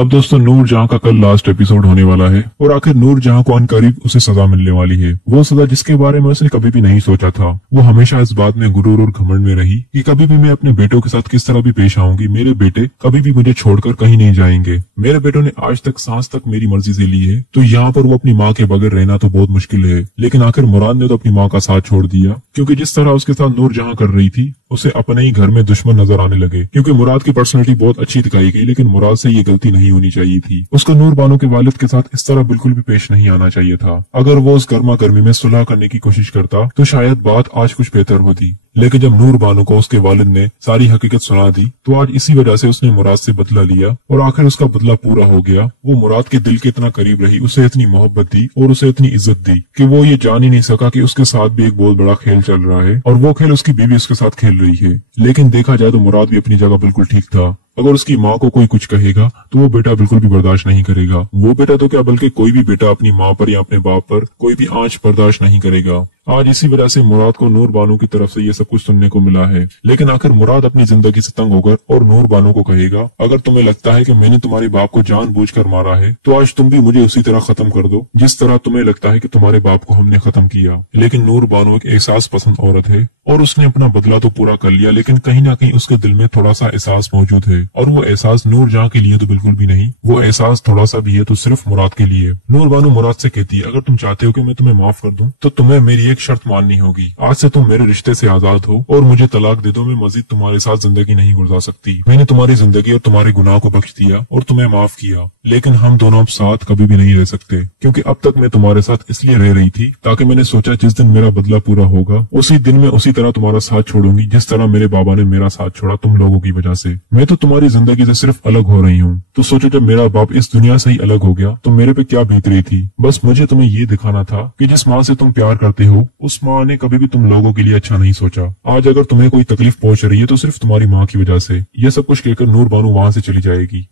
अब दोस्तों नूर जहां का कल लास्ट एपिसोड होने वाला है और आखिर नूर जहां को अनकरीब उसे सजा मिलने वाली है। वो सजा जिसके बारे में उसने कभी भी नहीं सोचा था। वो हमेशा इस बात में गुरूर और घमंड में रही कि कभी भी मैं अपने बेटों के साथ किस तरह भी पेश आऊंगी, मेरे बेटे कभी भी मुझे छोड़कर कहीं नहीं जाएंगे। मेरे बेटों ने आज तक सांस तक मेरी मर्जी से ली है, तो यहाँ पर वो अपनी माँ के बगैर रहना तो बहुत मुश्किल है। लेकिन आखिर मुराद ने तो अपनी माँ का साथ छोड़ दिया, क्योंकि जिस तरह उसके साथ नूर जहां कर रही थी उसे अपने ही घर में दुश्मन नजर आने लगे। क्योंकि मुराद की पर्सनैलिटी बहुत अच्छी दिखाई गई, लेकिन मुराद से ये गलती नहीं होनी चाहिए थी। उसको नूर बानो के वालिद के साथ इस तरह बिल्कुल भी पेश नहीं आना चाहिए था। अगर वो उस गर्मा गर्मी में सुलह करने की कोशिश करता तो शायद बात आज कुछ बेहतर होती। लेकिन जब नूर बानो को उसके वालिद ने सारी हकीकत सुना दी तो आज इसी वजह से उसने मुराद से बदला लिया और आखिर उसका बदला पूरा हो गया। वो मुराद के दिल के इतना करीब रही, उसे इतनी मोहब्बत दी और उसे इतनी इज्जत दी कि वो ये जान ही नहीं सका कि उसके साथ भी एक बहुत बड़ा खेल चल रहा है और वो खेल उसकी बीवी उसके साथ खेल रही है। लेकिन देखा जाए तो मुराद भी अपनी जगह बिल्कुल ठीक था। अगर उसकी माँ को कोई कुछ कहेगा तो वो बेटा बिल्कुल भी बर्दाश्त नहीं करेगा। वो बेटा तो क्या बल्कि कोई भी बेटा अपनी माँ पर या अपने बाप पर कोई भी आंच बर्दाश्त नहीं करेगा। आज इसी वजह से मुराद को नूर बानो की तरफ से ये सब कुछ सुनने को मिला है। लेकिन आखिर मुराद अपनी जिंदगी से तंग होकर और नूर बानो को कहेगा, अगर तुम्हें लगता है कि मैंने तुम्हारे बाप को जानबूझकर मारा है तो आज तुम भी मुझे उसी तरह खत्म कर दो जिस तरह तुम्हें लगता है कि तुम्हारे बाप को हमने खत्म किया। लेकिन नूर बानो एक एहसास पसंद औरत है और उसने अपना बदला तो पूरा कर लिया, लेकिन कहीं ना कहीं उसके दिल में थोड़ा सा एहसास मौजूद है। और वो एहसास नूर जहां के लिए तो बिल्कुल भी नहीं, वो एहसास थोड़ा सा भी है तो सिर्फ मुराद के लिए। नूर बानो मुराद से कहती है, अगर तुम चाहते हो कि मैं तुम्हें माफ कर दूं तो तुम्हें मेरी एक शर्त माननी होगी। आज से तुम मेरे रिश्ते से आजाद हो और मुझे तलाक दे दो। मैं मजीद तुम्हारे साथ जिंदगी नहीं गुजार सकती। मैंने तुम्हारी जिंदगी और तुम्हारे गुनाह को बख्श दिया और तुम्हें माफ किया, लेकिन हम दोनों अब साथ कभी भी नहीं रह सकते। क्योंकि अब तक मैं तुम्हारे साथ इसलिए रह रही थी ताकि मैंने सोचा जिस दिन मेरा बदला पूरा होगा उसी दिन मैं उसी तरह तुम्हारा साथ छोड़ूंगी जिस तरह मेरे बाबा ने मेरा साथ छोड़ा तुम लोगों की वजह से। मैं तो तुम्हारी जिंदगी से सिर्फ अलग हो रही हूँ, तो सोचो जब मेरा बाप इस दुनिया से ही अलग हो गया तो मेरे पे क्या बीत रही थी। बस मुझे तुम्हें ये दिखाना था कि जिस माँ से तुम प्यार करते हो उस माँ ने कभी भी तुम लोगों के लिए अच्छा नहीं सोचा। आज अगर तुम्हें कोई तकलीफ पहुंच रही है तो सिर्फ तुम्हारी माँ की वजह से। यह सब कुछ कहकर नूर बानो वहाँ से चली जाएगी।